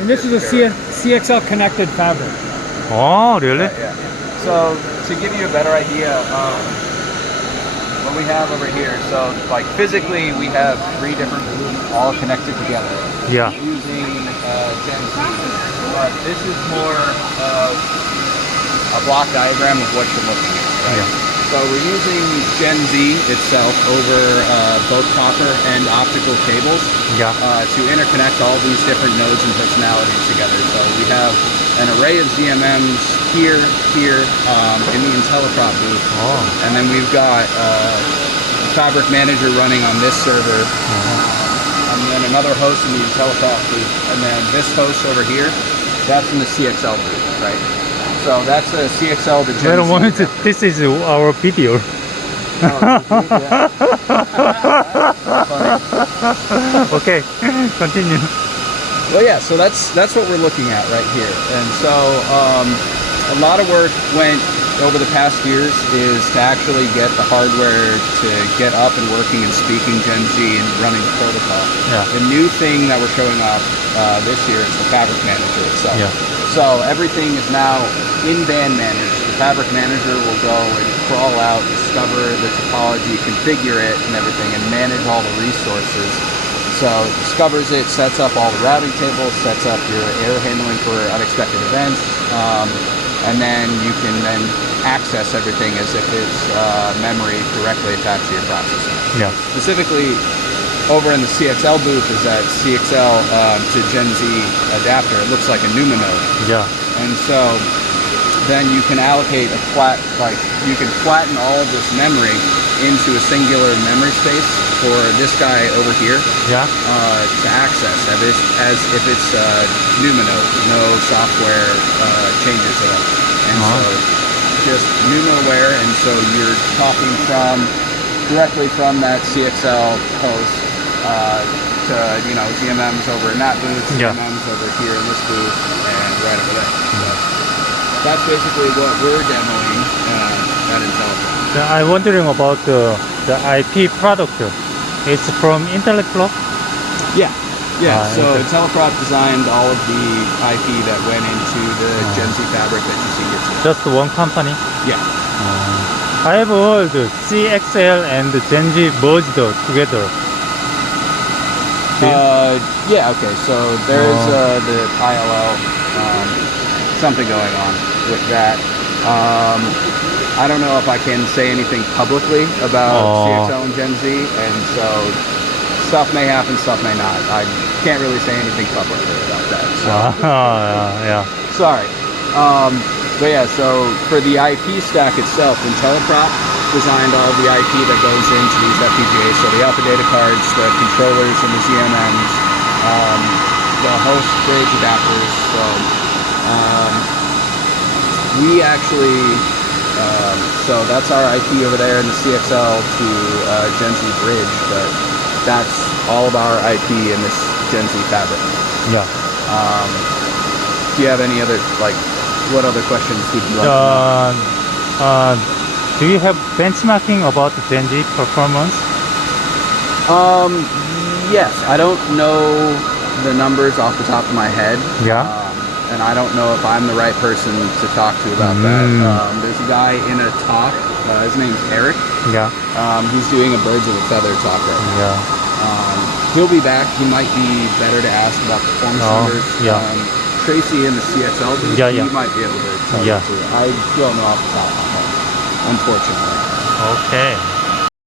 And this is a CXL connected fabric. Oh, really? Yeah. So to give you a better idea, what we have over here, so like physically we have 3 different booths all connected together. Yeah. Using Gen Z, but this is more of a block diagram of what you're looking at, right? Yeah. So we're using Gen Z itself over both copper and optical cables to interconnect all these different nodes and personalities together. So we have an array of ZMMs here, in the IntelliProp booth, and then we've got Fabric Manager running on this server, and then another host in the IntelliProp booth, and then this host over here, that's in the CXL booth, right? So that's a CXL to Gen Z. Wait a moment, this is our video. Okay, continue. Well, yeah, so that's what we're looking at right here. And so a lot of work went over the past years is to actually get the hardware to get up and working and speaking Gen Z and running the protocol. Yeah. The new thing that we're showing off this year is the Fabric Manager itself. Yeah. So everything is now in-band managed. The Fabric Manager will go and crawl out, discover the topology, configure it and everything, and manage all the resources. So it discovers it, sets up all the routing tables, sets up your error handling for unexpected events, and then you can then access everything as if it's memory directly attached to your processor. Yeah. Specifically, over in the CXL booth is that CXL to Gen Z adapter. It looks like a NUMA node. Yeah. And so then you can allocate you can flatten all of this memory into a singular memory space for this guy over here to access as if it's NUMA node, no software changes at all. And so just NUMA aware, and so you're talking directly from that CXL host to ZMMs over in that booth, ZMMs over here in this booth, and right over there. So that's basically what we're demoing at IntelliProp. I'm wondering about the IP product. It's from IntelliProp? Yeah. So IntelliProp designed all of the IP that went into the Gen Z fabric that you see here today. Just one company? Yeah. I have heard CXL and Gen Z merged together. Yeah, okay, so there's the ILL, something going on with that. I don't know if I can say anything publicly about CXL and Gen Z, and so stuff may happen, stuff may not. I can't really say anything publicly about that. So. Sorry. But yeah, so for the IP stack itself, IntelliProp designed all the IP that goes into these FPGAs, so the alpha data cards, the controllers and the ZMMs, the host bridge adapters. So we actually, so that's our IP over there in the CXL to Gen Z bridge, but that's all of our IP in this Gen Z fabric. Yeah. Do you have any other, what other questions would you like to know? Do you have benchmarking about the Gen Z performance? Yes. I don't know the numbers off the top of my head. Yeah. And I don't know if I'm the right person to talk to about that. There's a guy in a talk. His name's Eric. Yeah. He's doing a birds of a feather talk right now. Yeah. He'll be back. He might be better to ask about performance numbers. Yeah. Tracy in the CXL booth, he might be able to tell you too. I don't know off the top of my head, unfortunately. Okay.